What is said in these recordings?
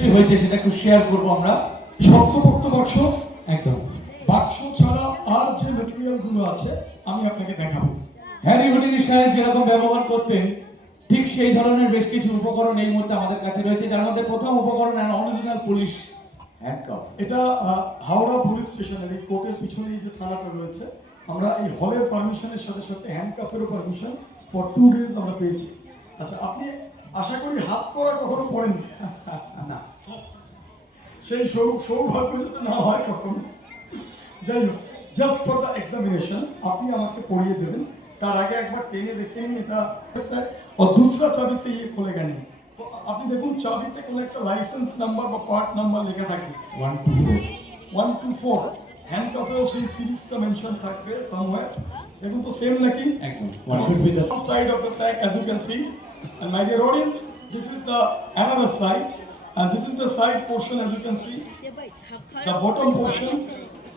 কি হয়েছে সেটা একটু শেয়ার করব আমরা। শক্তপোক্ত বাক্স, একদম বাক্স ছাড়া আর যে ম্যাটেরিয়াল গুলো আছে আমি আপনাকে দেখাবো। হ্যারি হুডিনি সাহেব যেরকম ব্যবহার করতেন ঠিক সেই ধরনের বেশ কিছু উপকরণ এই মুহূর্তে আমাদের কাছে রয়েছে, যার মধ্যে প্রথম উপকরণ অরিজিনাল পুলিশ হ্যান্ডকাফ। এটা হাওড়া পুলিশ স্টেশনের এই কোর্টের পিছনেই যে থানাটা রয়েছে, আমরা এই হলের পারমিশনের সাথে সাথে হ্যান্ডকাফেরও পারমিশন ফর 2 days আমরা পেয়েছি। আচ্ছা, আপনি আশা করি হাত করা কখনো পড়েননি? না, সেই সৌভাগ্য যাতে না হয় কখনো। যাই হোক, জাস্ট ফর দ্য এক্সামিনেশন আপনি আমাকে পড়িয়ে দেবেন। তার আগে একবার টেনে দেখে নিন এটা। और दूसरा चाबी से ये खोलेगा नहीं। तो আপনি দেখুন চাবিতে কোনো একটা লাইসেন্স নাম্বার বা পার্ট নাম্বার লেখা থাকবে 124 হ্যান্ডকাফেও সেই সিরিজটা মেনশন থাকবে সামওয়্যার। দেখুন তো সেম নাকি? একদম one should be the side of the sack as you can see. And my dear audience, this is the another side and this is the side portion as you can see, the bottom portion।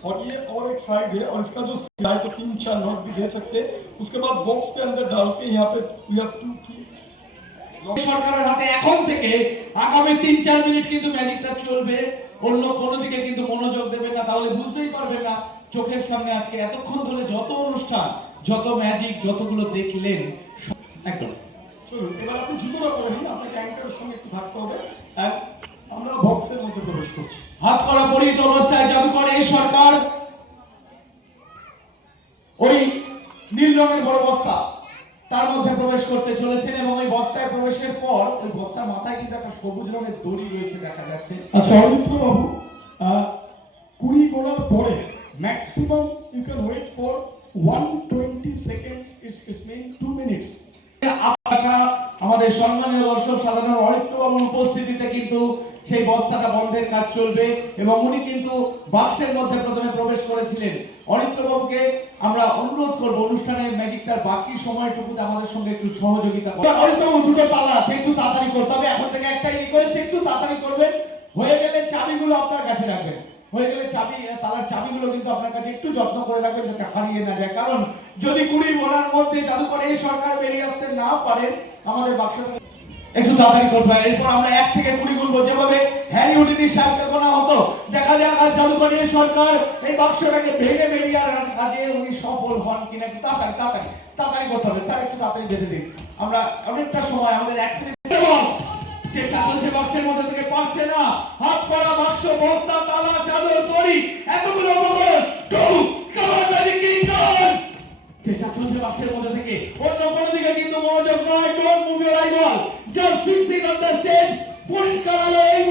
और ये और एक side है और इसका जो सिलाई तो 3-4 नोट भी दे सकते हैं। उसके बाद बॉक्स के अंदर डाल के यहाँ पे we have 2 keys। সরকারের হাতে এখন থেকে আগামী 3-4 মিনিট কিন্তু ম্যাজিকটা চলবে, অন্য কোনো দিকে কিন্তু মনোযোগ দেবেন না, তাহলে বুঝতেই পারবেন না চোখের সামনে আজকে এতক্ষণ ধরে যত অনুষ্ঠান, যত ম্যাজিক, যতগুলো দেখলেন। একদম চলুন এবার আপনি জুতোটা পরে নিন, আপনাকে অ্যাঙ্কারের সঙ্গে একটু থাকতে হবে। আর আমরা বক্সের মধ্যে প্রবেশ করছি। হাত করা পরিহিত অবস্থায় জাদুকর এই সরকার ওই নীল রঙের বড় বস্তা তার মধ্যে প্রবেশ করতে চলেছেন এবং ওই বস্তায় প্রবেশের পর ওই বস্তার মাথায় কিন্তু একটা সবুজ রঙের দড়ি রয়েছে দেখা যাচ্ছে। আচ্ছা অরিত্র বাবু, 20 গোনার পরে maximum you can wait for 120 seconds, it's mean 2 minutes. আশা আমাদের সম্মানীয় দর্শক সাধারণ অরিত্র বাবুর উপস্থিতিতে কিন্তু সেই বস্তাটা বন্ধের কাজ চলবে এবং উনি কিন্তু বাক্সের মধ্যে প্রথমে প্রবেশ করেছিলেন। অরিত্র বাবুকে আমরা অনুরোধ করব অনুষ্ঠানের ম্যাজিকটার বাকি সময়টুকুতে আমাদের সঙ্গে একটু সহযোগিতা করবেন। অরিত্র বাবু, দুটো তালা আছে, একটু তাড়াতাড়ি করতে হবে। এখন থেকে একটাই রিকোয়েস্ট, একটু তাড়াতাড়ি করবেন। হয়ে গেলে চাবিগুলো আপনার কাছে রাখবেন, হয়ে গেলে তালার চাবিগুলো কিন্তু আপনার কাছে একটু যত্ন করে রাখবেন যাতে হারিয়ে না যায়, কারণ যদি 20 গোনার মধ্যে জাদুকর এই সরকার বেরিয়ে আসতে না পারেন আমাদের বাক্সটা একটু তাড়াতাড়ি করবে। এরপর আমরা 1 থেকে 20 গুনবো, যেভাবে হ্যারি হুডিনি সাহেবকে গোনা হতো। দেখা যাক আর জাদুকর এই সরকার এই বাক্সটাকে ভেঙে বেরিয়ে আসার কাজে উনি সফল হন কিনা। একটু তাড়াতাড়ি করতে হবে স্যার, একটু তাড়াতাড়ি যেতে দিন। আমরা অনেকটা সময়, আমাদের 1 মিনিট চেষ্টা চলছে, বাক্সের মধ্যে থেকে পারছে না। হাত করা বাক্স, বস্তা, তালা, চাদর, দড়ি, এতগুলো উপকরণ চেষ্টা চলছে বাক্সের মধ্যে থেকে। অন্য কোনো দিকে কিন্তু মনোযোগ নয়। Don't move your eyeball, just fixing on the stage. পরিষ্কার আলো এই